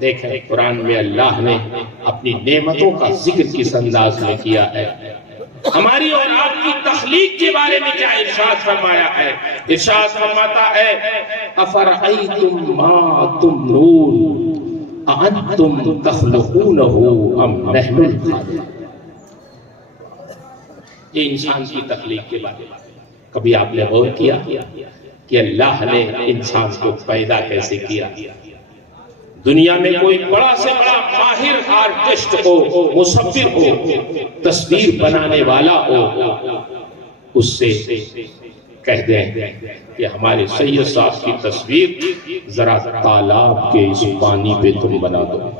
دیکھیں قرآن میں اللہ نے اپنی نعمتوں کا ذکر کس انداز میں کیا ہے، ہماری اور آپ کی تخلیق کے بارے میں کیا ارشاد فرمایا ہے۔ ارشاد فرماتا ہے افرأیتم ما تمنون اانتم تخلقونہ ام نحن الخالقون۔ یہ انسان کی تخلیق کے بارے میں کبھی آپ نے غور کیا کہ اللہ نے انسان کو پیدا کیسے کیا؟ دنیا میں کوئی بڑا سے بڑا ماہر آرٹسٹ ہو، مصور ہو، تصویر بنانے والا ہو، اس سے کہہ دیں کہ ہمارے سید صاحب کی تصویر ذرا تالاب کے اس پانی پہ تم بنا دو،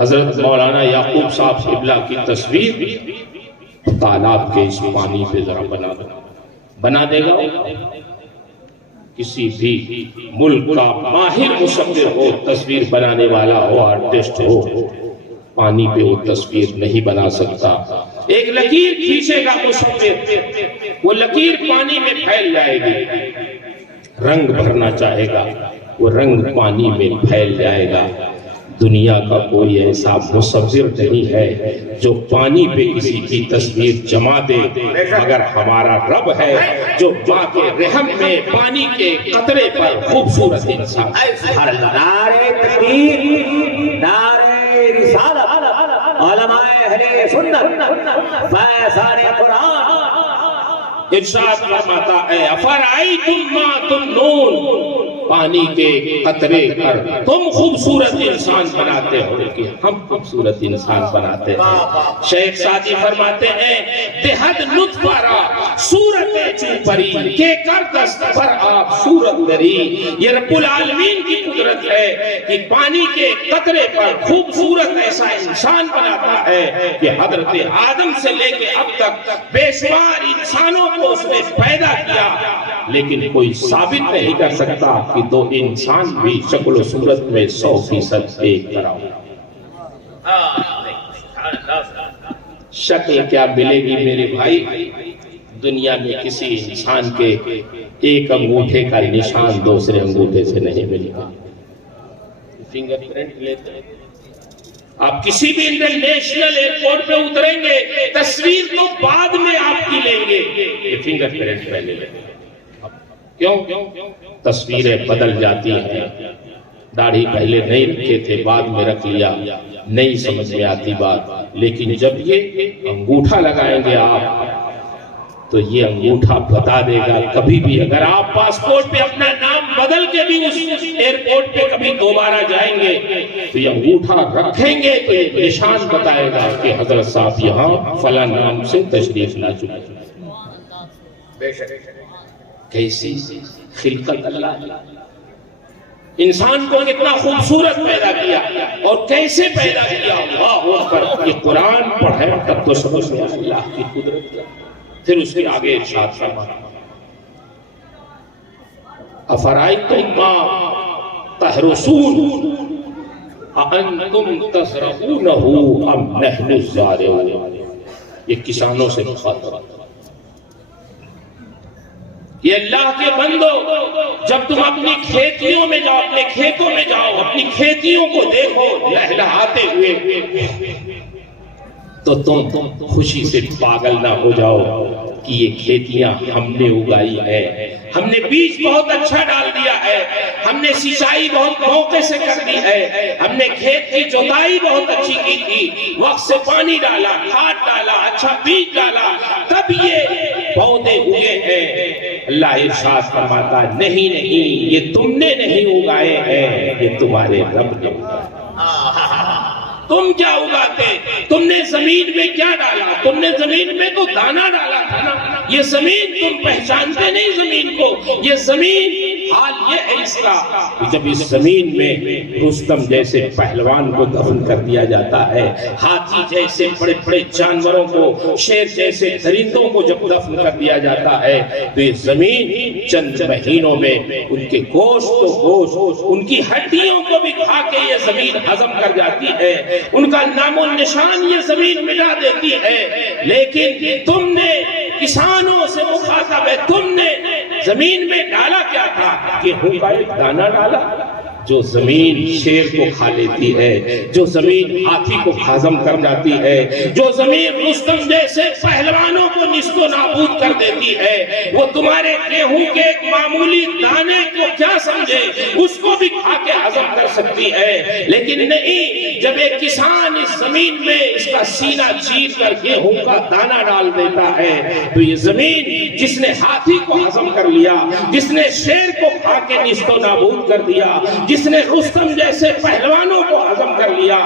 حضرت مولانا یعقوب صاحب قبلہ کی تصویر تالاب کے اس پانی پہ ذرا بنا دو، بنا دے گا؟ کسی بھی ملک کا ماہر مصور ہو، تصویر بنانے والا ہو، آرٹسٹ ہو، پانی پہ وہ تصویر نہیں بنا سکتا۔ ایک لکیر کھینچے گا مصور، وہ لکیر پانی میں پھیل جائے گی، رنگ بھرنا چاہے گا وہ رنگ پانی میں پھیل جائے گا۔ دنیا کا کوئی ایسا مصور نہیں ہے جو پانی پہ کسی کی تصویر جما دے، مگر ہمارا رب ہے جو ماں کے رحم میں پانی کے قطرے پر خوبصورت انسان۔ ہر نعرے تکبیر، نعرے رسالت، علماء اہل سنت، فیضان قرآن۔ ارشاد فرماتا ہے افرأیتم ما تمنون، پانی کے قطرے پر تم خوبصورت انسان بناتے ہو کہ ہم خوبصورت انسان بناتے ہیں۔ شیخ سعدی فرماتے ہیں دہد نطفہ را صورت چوپری کے کر دست پر آپ صورت دری۔ یہ رب العالمین کی قدرت ہے کہ پانی کے قطرے پر خوبصورت ایسا انسان بناتا ہے کہ حضرت آدم سے لے کے اب تک بے شمار انسانوں کو اس نے پیدا کیا، لیکن کوئی ثابت نہیں کر سکتا کہ دو انسان بھی شکل و صورت میں 100% ایک طرح ہو۔ شکل کیا ملے گی میرے بھائی؟ دنیا میں کسی انسان کے ایک انگوٹھے کا نشان دوسرے انگوٹھے سے نہیں ملے گا۔ فنگر پرنٹ لیتے ہیں، آپ کسی بھی انٹرنیشنل ایئرپورٹ پہ اتریں گے، تصویر تو بعد میں آپ کی لیں گے، یہ فنگر پرنٹ پہلے لیں گے۔ کیوں؟ تصویریں بدل جاتی ہیں، داڑھی پہلے نہیں رکھے تھے بعد میں رکھ لیا، نہیں سمجھ میں آتی بات، لیکن جب یہ انگوٹھا لگائیں گے آپ تو یہ انگوٹھا بتا دے گا۔ کبھی بھی اگر آپ پاسپورٹ پہ اپنا نام بدل کے بھی اس ایئرپورٹ پہ کبھی دوبارہ جائیں گے تو یہ انگوٹھا رکھیں گے تو یہ نشان بتائے گا کہ حضرت صاحب یہاں فلاں نام سے تشریف لا چکے۔ کیسی خلقت اللہ نے انسان کو کتنا خوبصورت پیدا کیا اور کیسے پیدا کیا۔ اللہ اکبر، یہ قرآن پڑھیں تب تو سمجھ میں اللہ کی قدرت ہے۔ پھر اس کے آگے ارشاد فرمایا افرأیتم ما تحرثون اانتم تزرعونہ ام نحن الزارعون۔ یہ کسانوں سے مخاطب ہے۔ یہ اللہ کے بندو، جب تم اپنی کھیتیوں میں جاؤ، اپنے کھیتوں میں جاؤ، اپنی کھیتیوں کو دیکھو لہلہاتے ہوئے، تو تم خوشی سے پاگل نہ ہو جاؤ کہ یہ کھیتیاں ہم نے اگائی ہے، ہم نے بیج بہت اچھا ڈال دیا ہے، ہم نے سینچائی بہت موقع سے کر دی ہے، ہم نے کھیت کی جوتائی بہت اچھی کی تھی، وقت سے پانی ڈالا، کھاد ڈالا، اچھا بیج ڈالا، تب یہ پودے اگے ہیں۔ اللہ ارشاد فرماتا نہیں نہیں، یہ تم نے نہیں اگائے ہیں، یہ تمہارے رب نے اگائے۔ تم کیا اگاتے؟ تم نے زمین میں کیا ڈالا؟ تم نے زمین میں تو دانا ڈالا تھا نا۔ یہ زمین تم پہچانتے نہیں زمین کو، یہ زمین حال یہ ہے اس کا، جب اس زمین میں رستم جیسے پہلوان کو دفن کر دیا جاتا ہے، ہاتھی جیسے بڑے بڑے جانوروں کو، شیر جیسے درندوں کو جب دفن کر دیا جاتا ہے تو یہ زمین چند مہینوں میں ان کے گوشت و گوشت، ان کی ہڈیوں کو بھی کھا کے یہ زمین ہضم کر جاتی ہے، ان کا نام و نشان یہ زمین مٹا دیتی ہے۔ لیکن تم نے کسانوں سے مخاطب ہے، تم نے زمین میں ڈالا کیا تھا؟ گیہوں کا ایک دانہ ڈالا، جو زمین شیر کو کھا لیتی ہے، جو زمین ہاتھی کو ہضم کر جاتی ہے، جو زمین رستم جیسے پہلوانوں کو نیست و نابود کر دیتی ہے، وہ تمہارے گیہوں کے ایک معمولی دانے کو کیا سمجھے، اس کو بھی کھا کے ہضم کر سکتی ہے۔ لیکن نہیں، جب ایک کسان اس زمین میں اس کا سینہ چیر کر گیہوں کا دانہ ڈال دیتا ہے، تو یہ زمین جس نے ہاتھی کو ہضم کر لیا، جس نے شیر کو کھا کے نیست و نابود کر دیا، جس نے رستم جیسے پہلوانوں کو ہضم کر لیا،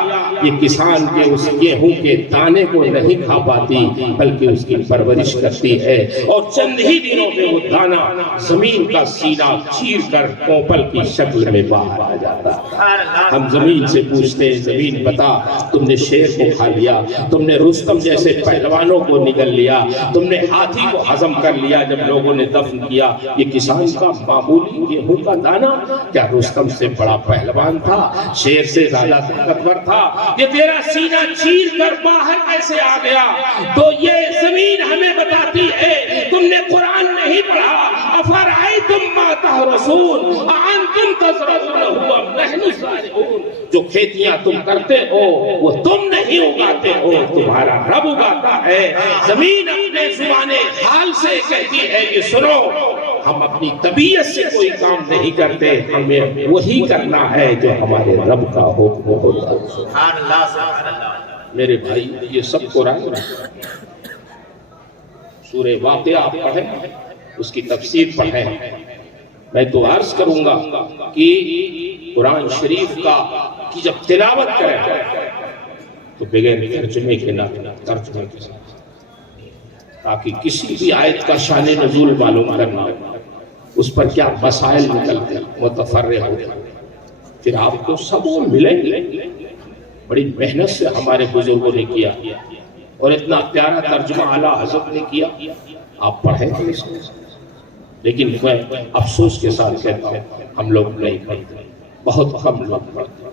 یہ کسان کے اس گیہوں کے دانے کو نہیں کھا پاتی، بلکہ اس کی پرورش کرتی ہے، اور چند ہی دنوں میں وہ دانہ زمین کا سینہ چیر کر کوپل کی شکل میں باہر آ جاتا ہے۔ ہم زمین سے پوچھتے ہیں، زمین بتا، تم نے شیر کو کھا لیا، تم نے رستم جیسے پہلوانوں کو نگل لیا، تم نے ہاتھی کو ہضم کر لیا جب لوگوں نے دفن کیا، یہ کسان کا معمولی گیہوں کا دانہ کیا رستم سے بڑا پہلوان تھا، شیر سے زیادہ طاقتور تھا؟ یہ تیرا سینہ چیر کر باہر کیسے آ گیا؟ تو یہ زمین ہمیں بتاتی ہے، تم نے قرآن نہیں پڑھا، افرأیتم ما تحرثون اانتم تزرعونہ ام نحن الزارعون، جو کھیتیاں تم کرتے ہو وہ تم نہیں اگاتے ہو، تمہارا رب اگاتا ہے۔ زمین اپنے زبان حال سے کہتی ہے کہ سنو، ہم اپنی طبیعت سے کوئی کام نہیں کرتے، ہمیں وہی کرنا ہے جو ہمارے رب کا حکم ہوتا ہے۔ سبحان اللہ، سبحان اللہ۔ میرے بھائی، یہ سب قرآن ہے۔ سورہ واقعہ آپ پڑھیں، اس کی تفسیر پڑھیں۔ میں تو عرض کروں گا کہ قرآن شریف کی جب تلاوت کریں تو بغیر ترجمے کے نہ، ترجمے کے ساتھ، تاکہ کسی بھی آیت کا شان نزول معلوم کرنا، اس پر کیا مسائل نکلتے متفرع ہوتے، پھر آپ کو سب ملیں گے۔ بڑی محنت سے ہمارے بزرگوں نے کیا، اور اتنا پیارا ترجمہ اعلیٰ حضرت نے کیا، آپ پڑھیں گے اس کو۔ لیکن میں افسوس کے ساتھ کہتا ہوں، ہم لوگ نہیں پڑھتے، بہت کم لوگ پڑھتے۔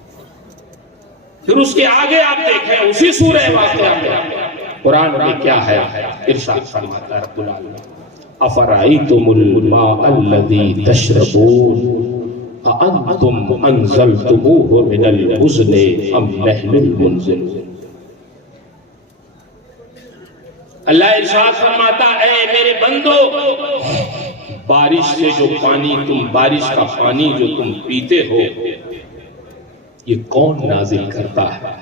پھر اس کے آگے آپ دیکھیں، اسی سورہ واقعہ میں قرآن میں کیا ہے، ارشاد فرماتا ہے رب العالمین، افرأیتم الماء الذی تشربون اانتم انزلتموہ من المزن ام نحن المنزلون۔ اللہ ارشاد فرماتا ہے، اے میرے بندو، بارش سے جو پانی بارش کا پانی جو تم پیتے ہو، یہ کون نازل کرتا ہے؟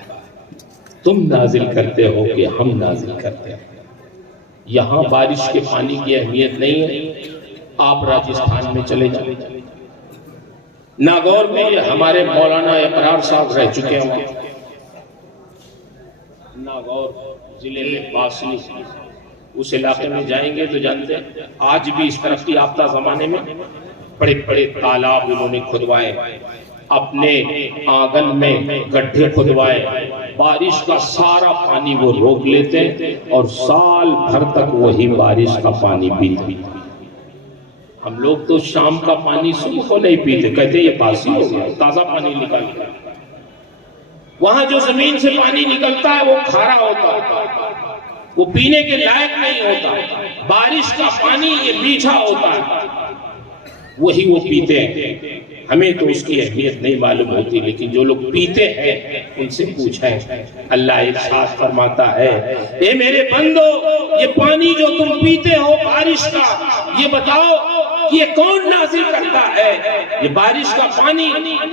تم نازل کرتے ہو کہ ہم نازل کرتے ہیں؟ یہاں بارش کے پانی کی اہمیت نہیں ہے، آپ راجستھان میں چلے جائیں، ناگور میں ہمارے مولانا اقرار صاحب رہ چکے ہیں، ناگور ضلع میں باسنی، اس علاقے میں جائیں گے تو جانتے ہیں آج بھی اس ترقی یافتہ زمانے میں بڑے بڑے تالاب انہوں نے کھدوائے، اپنے آنگن میں گڈھے کھدوائے، بارش کا سارا پانی وہ روک لیتے اور سال بھر تک وہی بارش کا پانی پیتے۔ ہم لوگ تو شام کا پانی صبح کو نہیں پیتے، کہتے یہ باسی ہو گیا، تازہ پانی نکلتا ہے۔ وہاں جو زمین سے پانی نکلتا ہے وہ کھارا ہوتا ہے، وہ پینے کے لائق نہیں ہوتا۔ بارش کا پانی یہ میٹھا ہوتا ہے، وہی وہ پیتے ہیں۔ ہمیں تو اس کی اہمیت نہیں معلوم ہوتی، لیکن جو لوگ پیتے ہیں ان سے پوچھیں۔ اللہ ارشاد فرماتا ہے، اے میرے بندو، یہ پانی جو تم پیتے ہو بارش کا، یہ بتاؤ کہ یہ کون نازل کرتا ہے؟ یہ بارش کا پانی،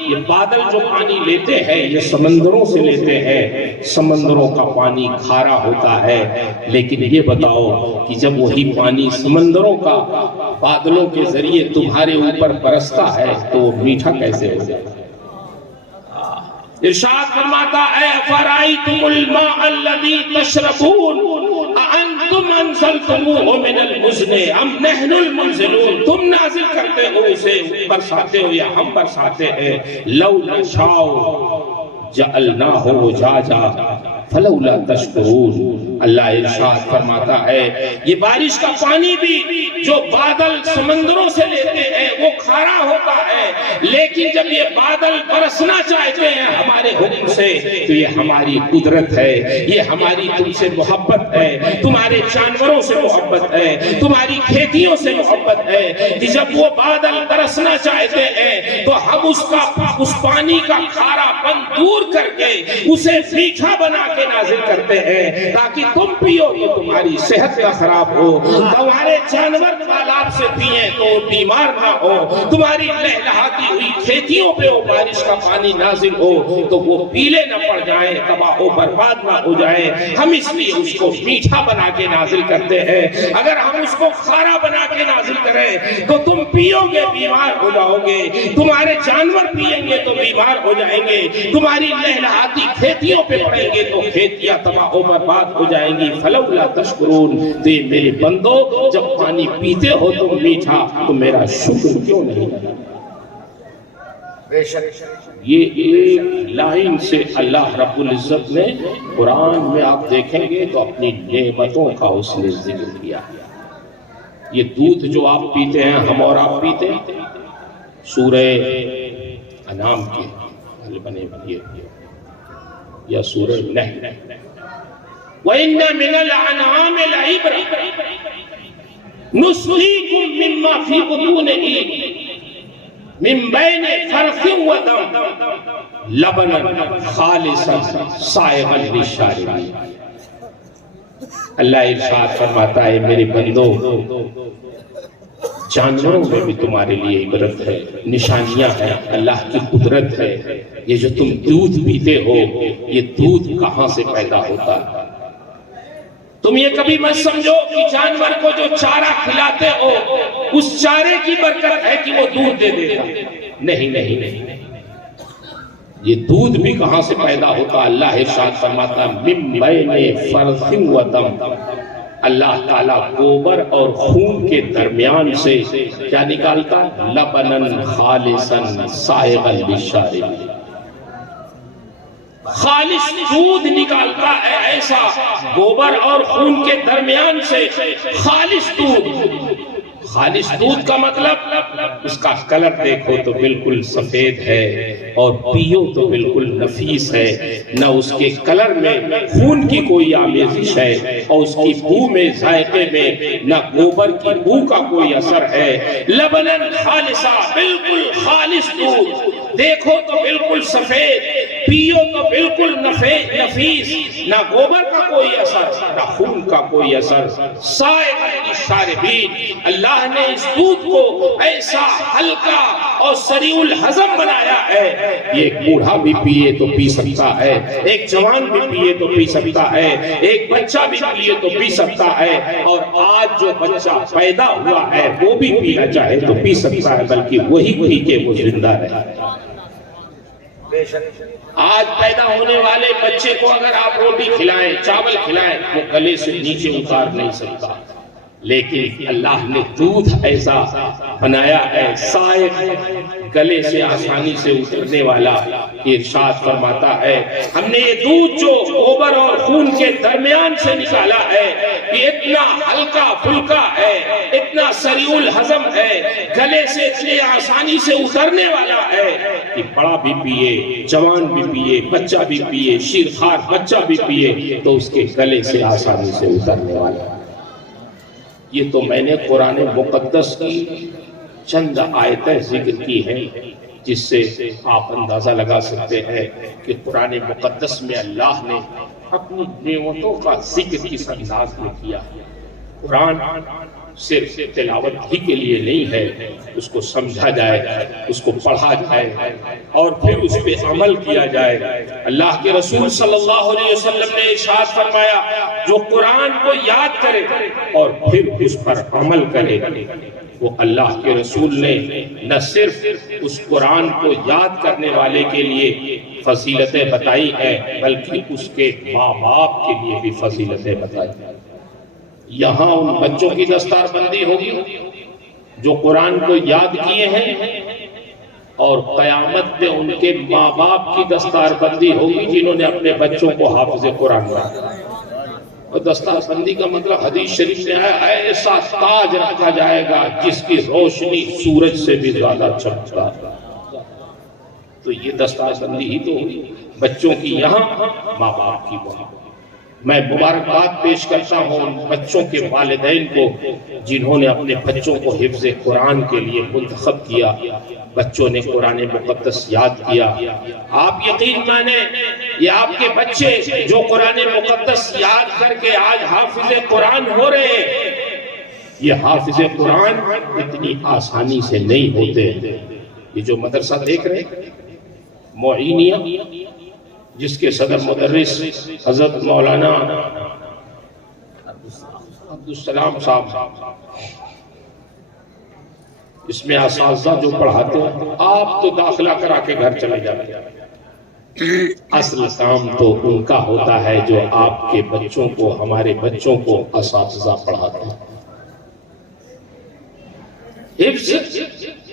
یہ بادل جو پانی لیتے ہیں یہ سمندروں سے لیتے ہیں، سمندروں کا پانی کھارا ہوتا ہے، لیکن یہ بتاؤ کہ جب وہی پانی سمندروں کا بادلوں کے ذریعے تمہارے اوپر برستا ہے تو وہ میٹھا کیسے ہو جائے؟ ارشاد فرماتا ہے، افرأیتم الماء الذی تشربون اانتم انزلتموہ من المزن ام نحن المنزلون، تم نازل کرتے ہو اسے، برساتے ہو یا ہم برساتے ہیں۔ لو نشاء جعلناہ جاجا فلولا تشکرون۔ اللہ ارشاد فرماتا ہے، یہ بارش کا پانی بھی جو بادل سمندروں سے لیتے ہیں وہ کھارا ہوتا ہے، لیکن جب یہ بادل برسنا چاہتے ہیں ہمارے حکم سے تو یہ ہماری قدرت ہے، یہ ہماری تم سے محبت ہے، تمہارے جانوروں سے محبت ہے، تمہاری کھیتیوں سے محبت ہے کہ جب وہ بادل برسنا چاہتے ہیں تو ہم اس پانی کا کھارا پن دور کر کے اسے میٹھا بنا کے نازل کرتے ہیں تاکہ تم پیو تو تمہاری صحت کا خراب ہو، تمہارے جانور تالاب سے پیئیں تو بیمار نہ ہو، تمہاری لہلہاتی ہوئی کھیتیوں پہ وہ بارش کا پانی نازل ہو تو وہ پیلے نہ پڑ جائیں، تباہ و برباد نہ ہو جائیں۔ ہم اس لیے اس کو میٹھا بنا کے نازل کرتے ہیں۔ اگر ہم اس کو کھارا بنا کے نازل کریں تو تم پیو گے بیمار ہو جاؤ گے، تمہارے جانور پیئیں گے تو بیمار ہو جائیں گے، تمہاری لہلہاتی کھیتیوں پہ پڑیں گے تو کھیتیاں تباہ و برباد ہو جائیں گی۔ فلولا تشکرون، تو میرے بندو جب پانی پیتے ہو تم میٹھا تو میرا شکر کیوں نہیں کرتے؟ یہ ایک لائن سے اللہ رب العزت نے قرآن میں آپ دیکھیں گے تو اپنی نعمتوں کا اس نے ذکر کیا ہے۔ یہ دودھ جو آپ پیتے ہیں ہم اور آپ پیتے ہیں، سورہ انعام کی بنے یا سورہ نحل، وَإِنَّ مِنَ الْأَنْعَامِ لَعِبْرَةً نُسْقِيكُم مِّمَّا فِي بُطُونِهِ من بین فرث و دم لبنا خالصا سائغا للشاربین۔ اللہ ارشاد فرماتا ہے میرے بندو جانوروں میں بھی تمہارے لیے عبرت ہے، نشانیاں ہیں، اللہ کی قدرت ہے۔ یہ جو تم دودھ پیتے ہو یہ دودھ کہاں سے پیدا ہوتا ہے؟ تم یہ کبھی مت سمجھو کہ جانور کو جو چارہ کھلاتے ہو اس چارے کی برکت ہے کہ وہ دودھ دے دے گا، نہیں نہیں نہیں، یہ دودھ بھی کہاں سے پیدا ہوتا؟ اللہ ارشاد فرماتا من بین فرث و دم، اللہ تعالیٰ گوبر اور خون کے درمیان سے کیا نکالتا؟ لبنا خالصا سائغا للشاربین، خالص دودھ نکالتا ہے ایسا گوبر اور خون کے درمیان سے خالص دودھ۔ خالص دودھ کا مطلب اس کا کلر دیکھو تو بالکل سفید ہے اور پیو تو بالکل نفیس ہے، نہ اس کے کلر میں خون کی کوئی آمیزش ہے اور اس کی بو میں ذائقے میں نہ گوبر کی بو کا کوئی اثر ہے۔ لبنا خالصا، بالکل خالص دودھ، دیکھو تو بالکل سفید، پیو تو بالکل نفیس، نہ گوبر کا کوئی اثر نہ خون کا کوئی اثر۔ سائغا للشاربین، اللہ نے اس دودھ کو ایسا ہلکا اور سریع الہضم بنایا ہے، یہ ایک بوڑھا بھی پیے تو پی سکتا ہے، ایک جوان بھی پیے تو پی سکتا ہے، ایک بچہ بھی پیے تو پی سکتا ہے، اور آج جو بچہ پیدا ہوا ہے وہ بھی پینا چاہے تو پی سکتا ہے، بلکہ وہی پی کے وہ زندہ ہے۔ آج پیدا ہونے والے بچے کو اگر آپ روٹی کھلائیں، چاول کھلائیں، وہ گلے سے نیچے اتار نہیں سکتا، لیکن اللہ نے دودھ ایسا بنایا ہے سائغ، گلے سے آسانی سے اترنے والا۔ ارشاد فرماتا ہے ہم نے یہ دودھ جو گوبر اور خون کے درمیان سے نکالا ہے یہ اتنا ہلکا پھلکا ہے، اتنا سریع الہضم ہے، گلے سے اتنی آسانی سے اترنے والا ہے کہ بڑا بھی پیے، جوان بھی پیے، بچہ بھی پیے، شیرخوار بچہ بھی پیے تو اس کے گلے سے آسانی سے اترنے والا ہے۔ یہ تو میں نے قرآن مقدس کی چند آیتیں ذکر کی ہیں جس سے آپ اندازہ لگا سکتے ہیں کہ قرآن مقدس میں اللہ نے اپنی نعمتوں کا ذکر کس انداز میں کیا۔ قرآن صرف تلاوت ہی کے لیے نہیں ہے، اس کو سمجھا جائے، اس کو پڑھا جائے اور پھر اس پہ عمل کیا جائے۔ اللہ کے رسول صلی اللہ علیہ وسلم نے ارشاد فرمایا جو قرآن کو یاد کرے اور پھر اس پر عمل کرے وہ اللہ کے رسول نے نہ صرف اس قرآن کو یاد کرنے والے کے لیے فضیلتیں بتائی ہیں بلکہ اس کے ماں باپ کے لیے بھی فضیلتیں بتائی ہیں۔ یہاں ان بچوں کی دستار بندی ہوگی جو قرآن کو یاد کیے ہیں، اور قیامت میں ان کے ماں باپ کی دستار بندی ہوگی جنہوں نے اپنے بچوں کو حافظ قرآن بنایا۔ اور دستار بندی کا مطلب حدیث شریف میں آیا ایسا تاج رکھا جائے گا جس کی روشنی سورج سے بھی زیادہ چمکتا ہے. تو یہ دستار بندی ہی تو ہوئی بچوں کی یہاں، ماں باپ کی وہاں. میں مبارکباد پیش کرتا ہوں ان بچوں کے والدین کو جنہوں نے اپنے بچوں کو حفظ قرآن کے لیے منتخب کیا. بچوں نے قرآن مقدس یاد کیا. آپ یقین مانیں یہ آپ کے بچے جو قرآن مقدس یاد کر کے آج حافظ قرآن ہو رہے ہیں، یہ حافظ قرآن اتنی آسانی سے نہیں ہوتے. یہ جو مدرسہ دیکھ رہے ہیں معینیہ، جس کے صدر مدرس حضرت مولانا عبدالسلام صاحب، اس میں اساتذہ جو پڑھاتے ہیں آپ تو داخلہ کرا کے گھر چلے جاتے ہیں. اصل کام تو ان کا ہوتا ہے جو آپ کے بچوں کو، ہمارے بچوں کو اساتذہ پڑھاتے ہیں. حفظ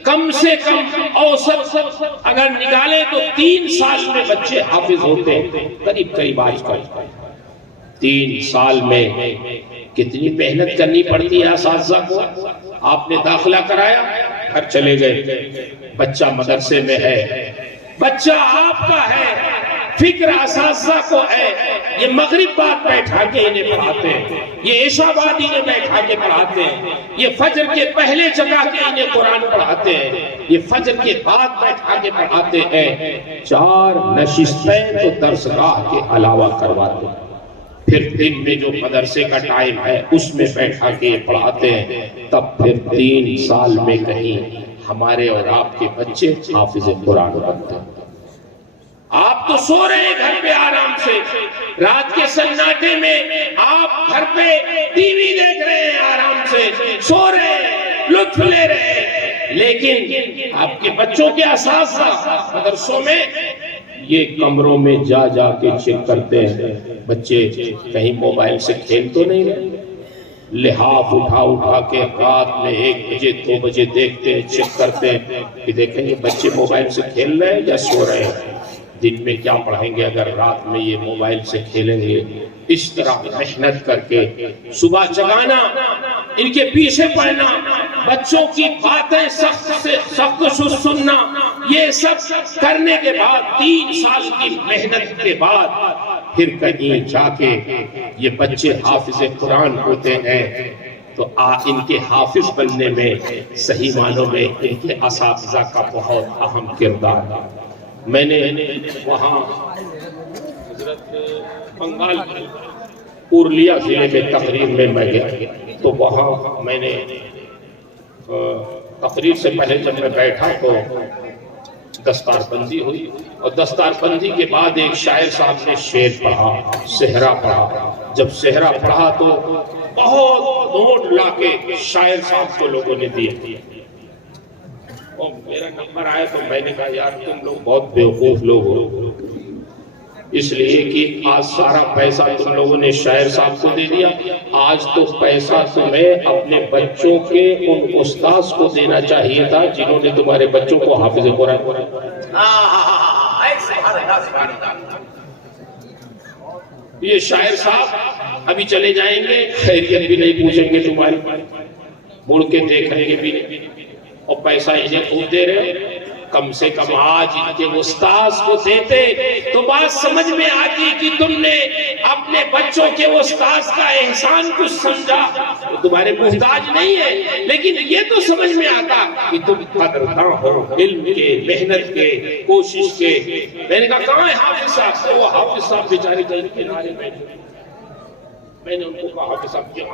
کم سے کم اوسط اگر نکالے تو 3 سال میں بچے حافظ ہوتے ہیں. قریب آج کل 3 سال میں کتنی محنت کرنی پڑتی ہے اساتذہ کو. آپ نے داخلہ کرایا، گھر چلے گئے، بچہ مدرسے میں ہے، بچہ آپ کا ہے، فکر اساتذہ کو ہے. یہ مغرب بعد بیٹھا کے انہیں پڑھاتے ہیں، یہ عشاء بعد انہیں بیٹھا کے پڑھاتے ہیں، یہ فجر کے پہلے جگہ کے انہیں قرآن پڑھاتے ہیں، یہ فجر کے بعد بیٹھا کے پڑھاتے ہیں. 4 نشستیں تو درسگاہ کے علاوہ کرواتے ہیں. پھر دن میں جو مدرسے کا ٹائم ہے اس میں بیٹھا کے پڑھاتے ہیں. تب پھر 3 سال میں کہیں ہمارے اور آپ کے بچے حافظ قرآن بنتے ہیں. آپ تو سو رہے ہیں گھر پہ آرام سے، رات کے سناٹے میں آپ گھر پہ ٹی وی دیکھ رہے ہیں، آرام سے سو رہے ہیں، لطف لے رہے ہیں. لیکن آپ کے بچوں کے اساتذہ مدرسوں میں یہ کمروں میں جا جا کے چیک کرتے ہیں بچے کہیں موبائل سے کھیل تو نہیں رہے. لحاف اٹھا کے رات میں 1 بجے 2 بجے دیکھتے ہیں، چیک کرتے ہیں کہ دیکھیں یہ بچے موبائل سے کھیل رہے ہیں یا سو رہے ہیں. دن میں کیا پڑھیں گے اگر رات میں یہ موبائل سے کھیلیں گے. اس طرح محنت کر کے صبح جگانا، ان کے پیچھے پڑنا، بچوں کی باتیں سخت سے سخت سننا، یہ سب کرنے کے بعد 3 سال کی محنت کے بعد پھر کہیں جا کے یہ بچے حافظ قرآن ہوتے ہیں. تو ان کے حافظ بننے میں صحیح معنوں میں ان کے اساتذہ کا بہت اہم کردار ہے. میں نے وہاں حضرت بنگال پورنیہ ضلع میں تقریر میں گیا تو وہاں میں نے تقریر سے پہلے جب میں بیٹھا تو دستار بندی ہوئی اور دستار بندی کے بعد ایک شاعر صاحب نے شعر پڑھا، صحرا پڑھا. جب صحرا پڑھا تو بہت نوٹ لا کے شاعر صاحب کو لوگوں نے دیے. اور میرا نمبر آیا تو میں نے کہا یار تم لوگ بہت بیوقوف لوگ ہو، اس لیے کہ آج سارا پیسہ تم لوگوں نے شاعر صاحب کو دے دیا. آج تو پیسہ تمہیں اپنے بچوں کے ان استاذ کو دینا چاہیے تھا جنہوں نے تمہارے بچوں کو حافظ قرآن بنایا. یہ شاعر صاحب ابھی چلے جائیں گے، خیریت بھی نہیں پوچھیں گے تمہاری، مڑ کے دیکھیں گے بھی نہیں، اور پیسہ انہیں خود دے رہے. کم سے کم آج ان کے استاذ کو دیتے تو بات سمجھ میں آتی کہ تم نے اپنے بچوں کے استاذ کا احسان کچھ سمجھا. وہ تمہارے محتاج نہیں ہے، لیکن یہ تو سمجھ میں آتا کہ تم قدرداں ہو علم کے، محنت کے، کوشش کے. میں نے کہا کہاں ہے حافظ صاحب؟ تو وہ حافظ صاحب بیچارے گلی کنارے میں. میں نے ان کو کہا حافظ صاحب کیا؟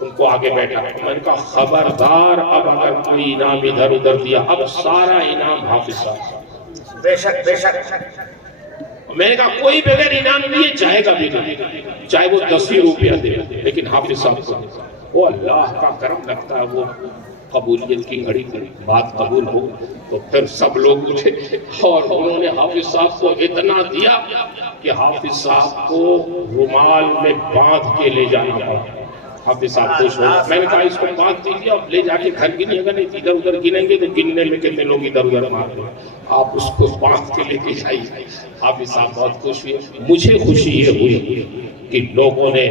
ان کو آگے بیٹھا. میں نے کہا خبردار اب اگر کوئی انعام ادھر ادھر دیا اب سارا انعام حافظ صاحب. بے شک بے شک. میں نے کہا کوئی بغیر انعام دیے جائے گا بھی نہیں، چاہے وہ 10 روپیہ دے، لیکن حافظ صاحب کو وہ اللہ کا کرم لگتا ہے. وہ قبولیت کی گھڑی کی بات قبول ہو تو پھر سب لوگ اٹھے اور انہوں نے حافظ صاحب کو اتنا دیا کہ حافظ صاحب کو رومال میں باندھ کے لے جانا پڑا. حافظ صاحب خوش ہو. میں نے کہا اس کو بات دیجیے اب لے جا کے گھر گنیے گا, نہیں ادھر ادھر گنیں گے تو گننے میں کتنے لوگ ادھر ادھر مار دیں, آپ اس کو باندھ کے لے کے جائیے. حافظ صاحب بہت خوش ہوئے. مجھے خوشی یہ ہوئی کہ لوگوں نے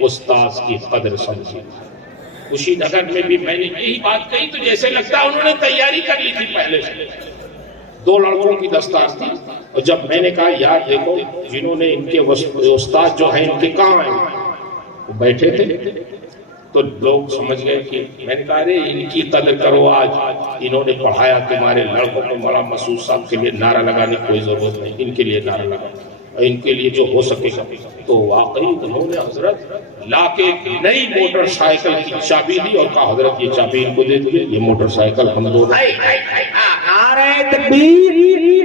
استاذ کی قدر سمجھی. خوشی نگر میں بھی میں نے یہی بات کہی تو جیسے لگتا ہے انہوں نے تیاری کر لی تھی پہلے سے. 2 لڑکوں کی دستار تھی, اور جب میں نے کہا یار دیکھو جنہوں نے ان کے استاد جو ہیں ان کے کہاں ہیں, وہ بیٹھے تھے تو لوگ سمجھ گئے کہ میں نے کہا ارے ان کی قدر کرو, آج انہوں نے پڑھایا تمہارے لڑکوں کو. مولانا مسعود صاحب کے لیے نعرہ لگانے کی کوئی ضرورت نہیں, ان کے لیے نعرہ لگانا, اور ان کے لیے جو ہو سکے گا. تو واقعی انہوں نے حضرت لا کے نئی موٹر سائیکل کی چابی دی اور کہا حضرت یہ چابی ان کو دے دیجیے, یہ موٹر سائیکل ہم دونوں. نعرہ تکبیر,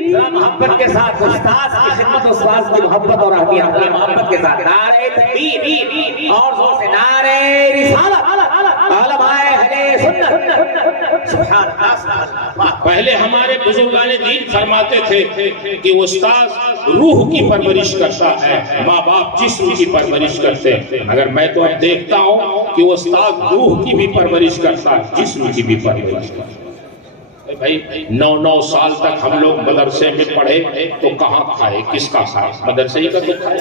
ذرا محبت کے ساتھ استاذ کی خدمت, استاذ کی محبت اور اہمیت کی محبت کے ساتھ نعرہ تکبیر اور زور سے نعرہ رسالت, علماء اہل سنت. سبحان اللہ. پہلے ہمارے بزرگان دین فرماتے تھے کہ استاذ روح کی پرورش کرتا ہے, ماں باپ جسم کی پرورش کرتے ہیں. مگر میں تو اب دیکھتا ہوں کہ استاذ روح کی بھی پرورش کرتا ہے, جسم کی بھی پرورش کرتا ہے. بھائی 9 سال تک ہم لوگ مدرسے میں پڑھے تو کہاں کھائے, کس کا کھائے؟ مدرسے ہی کا تو کھائے.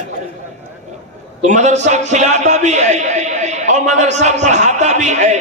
تو مدرسہ کھلاتا بھی ہے اور مدرسہ پڑھاتا بھی ہے.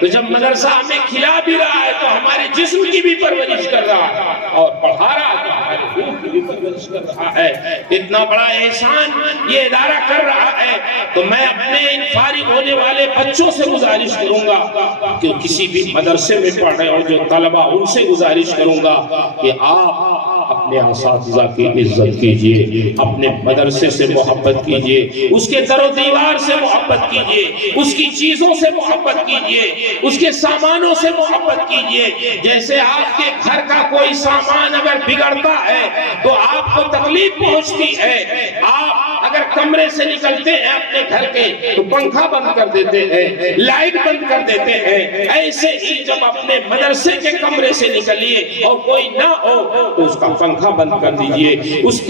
تو جب مدرسہ ہمیں کھلا بھی رہا ہے تو ہمارے جسم کی بھی پرورش کر رہا ہے اور پڑھا رہا ہے تو ہمارے روح کی بھی پرورش کر رہا ہے. اتنا بڑا احسان یہ ادارہ کر رہا ہے. تو میں اپنے ان فارغ ہونے والے بچوں سے گزارش کروں گا کہ کسی بھی مدرسے میں پڑھ رہے اور جو طلبہ, ان سے گزارش کروں گا کہ آپ اپنے اساتذہ کی عزت کیجئے, اپنے مدرسے سے محبت کیجئے, اس کے در و دیوار سے محبت کیجئے, اس کی چیزوں سے محبت کیجئے, اس کے سامانوں سے محبت کیجئے. جیسے آپ کے گھر کا کوئی سامان اگر بگڑتا ہے تو آپ کو تکلیف پہنچتی ہے. آپ اگر کمرے سے نکلتے ہیں اپنے گھر کے تو پنکھا بند کر دیتے ہیں, لائٹ بند کر دیتے ہیں. ایسے ہی جب اپنے مدرسے کے کمرے سے نکلیے اور کوئی نہ ہو تو اس کا پنکھا بند کر دیجئے, اس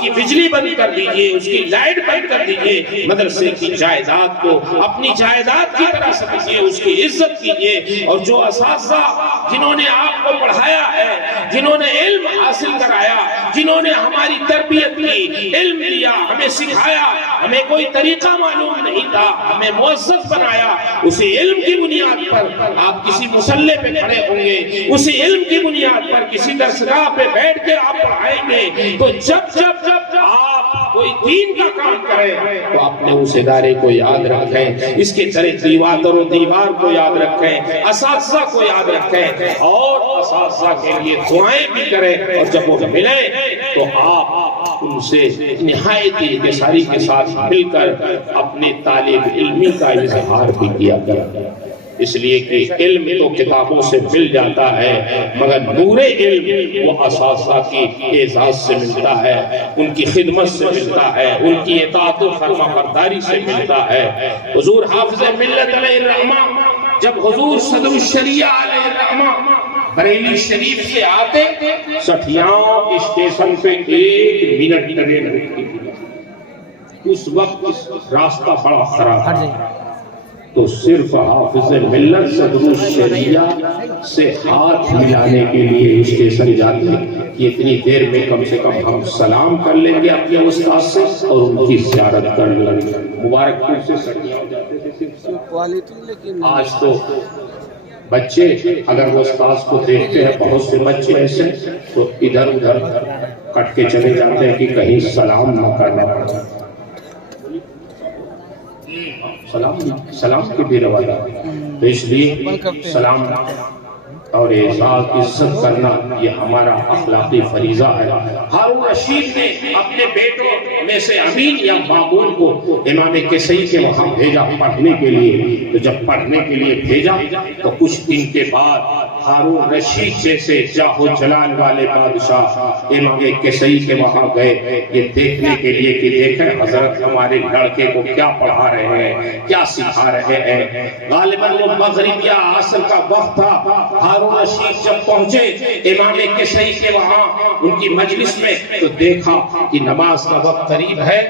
کی بجلی بند کر دیجئے, اس کی لائٹ بند کر دیجئے. مدرسے کی جائیداد کو اپنی جائیداد کی طرح سمجھیے, اس کی عزت کیجئے. اور جو اساتذہ جنہوں نے آپ کو پڑھایا ہے, جنہوں نے علم حاصل کرایا, جنہوں نے ہماری تربیت کی, علم دیا, ہمیں سکھایا, ہمیں کوئی طریقہ معلوم نہیں تھا, ہمیں موظف بنایا, اسی علم کی بنیاد پر آپ کسی مصلے پہ کھڑے ہوں گے, اسی علم کی بنیاد پر کسی درسگاہ پہ بیٹھ کے آپ پڑھائیں گے. تو جب آپ کوئی دین کا کام کریں تو اپنے اس ادارے کو یاد رکھیں, اس کے در و دیوار کو یاد رکھیں, اساتذہ کو یاد رکھیں اور اساتذہ کے لیے دعائیں بھی کریں. اور جب وہ ملیں تو آپ ان سے نہایت انکساری کے ساتھ مل کر اپنے طالب علمی کا اظہار بھی کیا کریں. اس لیے کہ علم تو کتابوں سے مل جاتا ہے مگر نور علم وہ اساتذہ کی اعزاز سے ملتا ہے, ان کی خدمت سے ملتا ہے, ان کی اطاعت و فرما برداری سے ملتا ہے. حضور حافظ ملت علیہ الرحمہ جب حضور صدر الشریعہ علیہ الرحمہ بریلی شریف سے آتے, سٹھیاں اسٹیشن پہ 1 منٹ ٹرین رکتی تھی. اس وقت راستہ بڑا خراب ہے تو صرف حافظ ملت صدر الشریعہ سے ہاتھ ملانے کے لیے اسٹیشن جاتے ہیں کہ اتنی دیر میں کم سے کم ہم سلام کر لیں گے اپنے استاد سے اور ان کی زیارت کر لیں گے. مبارکپور سے سٹھیاں جاتے تھے. آج تو بچے اگر وہ استاد کو دیکھتے ہیں, بہت سے بچے ایسے تو ادھر ادھر کٹ کے چلے جاتے ہیں کہ کہیں سلام نہ کرنا پڑے. سلام کی بھی روایت ہے. تو اس لیے سلام اور اعزاز عزت کرنا یہ ہمارا اخلاقی فریضہ ہے. ہارون رشید نے اپنے بیٹوں میں سے امین یا مامون کو امام کسائی کے وہاں بھیجا پڑھنے کے لیے. تو جب پڑھنے کے لیے بھیجا تو کچھ دن کے بعد ہارون رشید جیسے جاہو جلال والے بادشاہ امام کسائی کے وہاں گئے یہ دیکھنے کے لیے کہ دیکھیں حضرت ہمارے لڑکے کو کیا پڑھا رہے ہیں، کیا سکھا رہے ہیں۔ غالباً وہ مغرب یا عصر کا وقت تھا۔ ہارون رشید جب پہنچے امام کسائی کے وہاں ان کی مجلس میں تو دیکھا کہ نماز کا وقت قریب ہے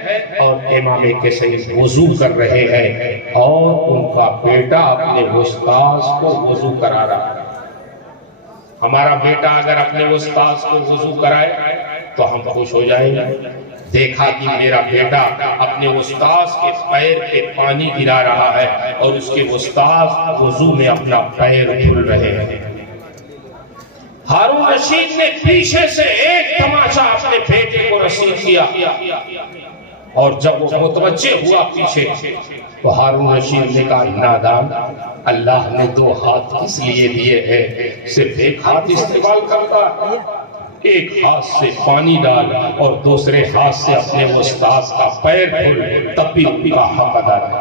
اور امام کسائی وضو کر رہے ہیں اور ان کا بیٹا اپنے استاذ کو وضو کرا رہا ہے۔ ہمارا بیٹا اگر اپنے استاذ کو وضو کرائے تو ہم خوش ہو جائیں گے۔ دیکھا کہ میرا بیٹا اپنے استاذ کے پیر پہ پانی گرا رہا ہے اور اس کے استاذ وضو میں اپنا پیر دھل رہے ہیں۔ ہارون رشید نے پیچھے سے ایک تماشا اپنے بیٹے کو رسید کیا اور جب وہ متوجہ ہوا پیچھے تو ہارون رشید نے کہا نادان، اللہ نے دو ہاتھ کس لیے دیے ہیں؟ صرف ایک ہاتھ استعمال کرتا ہے، ایک ہاتھ سے پانی ڈال اور دوسرے ہاتھ سے اپنے استاذ کا پیر دھل، تب بھی ان کا حق ادا کر۔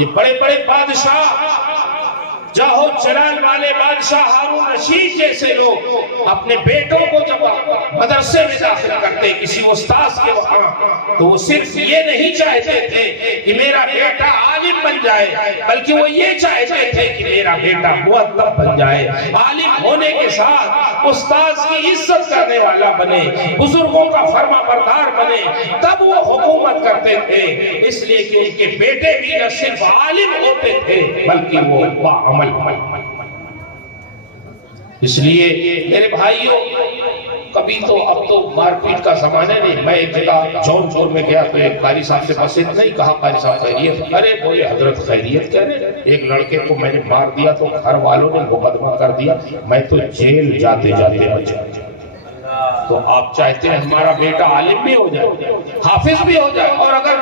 یہ بڑے بڑے بادشاہ، جاہو جلال والے بادشاہ ہارون رشید جیسے لوگ اپنے بیٹوں کو جب مدرسے میں داخل کرتے کسی استاذ کے وہاں تو وہ صرف یہ نہیں چاہتے تھے کہ میرا بیٹا عالم بن جائے، بلکہ وہ یہ چاہتے تھے کہ میرا بیٹا مؤدب بن جائے، عالم ہونے کے ساتھ استاذ کی عزت کرنے والا بنے، بزرگوں کا فرما بردار بنے، تب وہ حکومت کرتے تھے۔ اس لیے کہ ان کے بیٹے بھی نہ صرف عالم ہوتے تھے بلکہ وہ باعمل۔ اس لیے میرے بھائیوں، کبھی تو اب تو مار پیٹ کا زمانہ نہیں۔ میں ایک جگہ جونپور میں گیا تو ایک قاری صاحب سے بس نہیں کہا قاری صاحب خیریت؟ ارے بولے حضرت خیریت کیا ہے؟ ایک لڑکے کو میں نے مار دیا تو گھر والوں نے مقدمہ کر دیا، میں تو جیل جاتے جاتے بچا۔ تو آپ چاہتے ہیں ہمارا بیٹا عالم بھی ہو جائے، حافظ بھی ہو جائے، اور اگر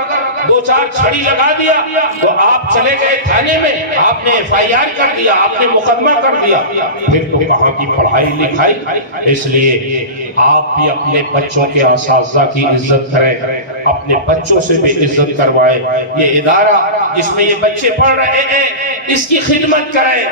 دو چار چھڑی لگا دیا تو آپ چلے گئے تھانے میں، آپ نے FIR کر دیا، آپ نے مقدمہ کر دیا، پھر تو کہاں کی پڑھائی لکھائی۔ اس لیے آپ بھی اپنے بچوں کے اساتذہ کی عزت کریں، اپنے بچوں سے بھی عزت کروائیں۔ یہ ادارہ جس میں یہ بچے پڑھ رہے ہیں اس کی خدمت کریں،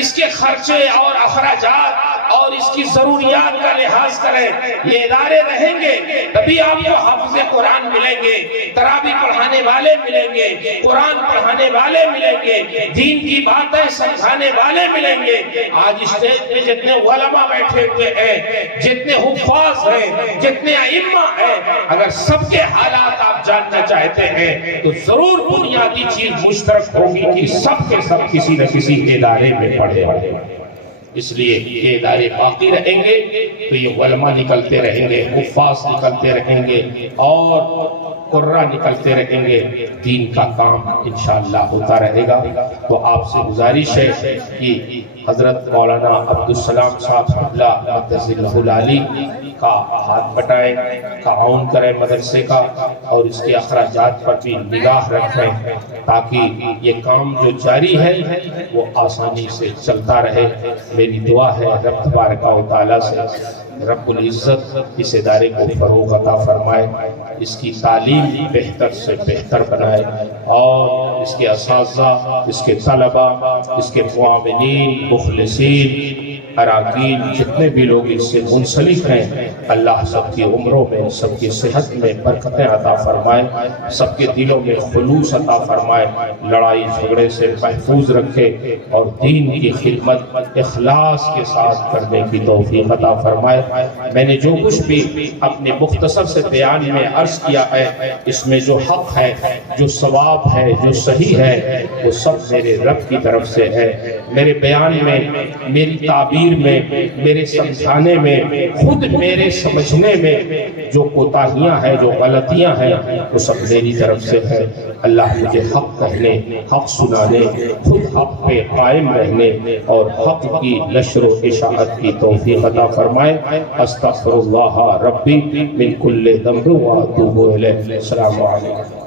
اس کے خرچے اور اخراجات اور اس کی ضروریات کا لحاظ کریں۔ یہ ادارے رہیں گے تبھی آپ کو حافظ قرآن ملیں گے، تراویح پڑھانے والے ملیں گے، قرآن پڑھانے والے ملیں گے، دین کی باتیں سمجھانے والے ملیں گے۔ آج اسٹیج پہ جتنے علماء بیٹھے ہوئے ہیں، جتنے حفاظ ہیں، جتنے ائمہ ہیں، اگر سب کے حالات آپ جاننا چاہتے ہیں تو ضرور بنیادی چیز مشترک ہوگی کہ سب کے سب کسی نہ کسی ادارے میں پڑھے ہوئے۔ اس لیے یہ ادارے باقی رہیں گے تو یہ علماء نکلتے رہیں گے، حفاظ نکلتے رہیں گے اور قرہ نکلتے رہیں گے، دین کا کام انشاءاللہ ہوتا رہے گا۔ تو آپ سے گزارش ہے کہ حضرت مولانا عبدالسلام صاحب اللہ مقدس العلی کا ہاتھ بٹائیں، تعاون کریں مدرسے کا اور اس کے اخراجات پر بھی نگاہ رکھیں تاکہ یہ کام جو جاری ہے وہ آسانی سے چلتا رہے۔ میری دعا ہے رب تبارک و تعالیٰ سے رب العزت اس ادارے کو فروغ عطا فرمائے، اس کی تعلیم بہتر سے بہتر بنائے اور اس کے اساتذہ، اس کے طلبہ، اس کے معاونین، مخلصین، اراکین، جتنے بھی لوگ اس سے منسلک ہیں، اللہ سب کی عمروں میں، سب کی صحت میں برکتیں عطا فرمائے، سب کے دلوں میں خلوص عطا فرمائے، لڑائی جھگڑے سے محفوظ رکھے اور دین کی خدمت اخلاص کے ساتھ کرنے کی توفیق عطا فرمائے۔ میں نے جو کچھ بھی اپنے مختصر سے بیان میں عرض کیا ہے، اس میں جو حق ہے، جو ثواب ہے، جو صحیح ہے، وہ سب میرے رب کی طرف سے ہے۔ میرے بیان میں، میری تعبیر میں، میرے سمجھانے میں، خود میرے سمجھنے میں جو کوتاہیاں ہیں، جو غلطیاں ہیں، وہ سب میری طرف سے ہے۔ اللہ مجھے حق کہنے، حق سنانے، خود حق پہ قائم رہنے اور حق کی نشر و اشاعت کی توفیق عطا فرمائے۔ استغفر اللہ ربی من کل ذنب و اتوب الیہ۔ السلام علیکم۔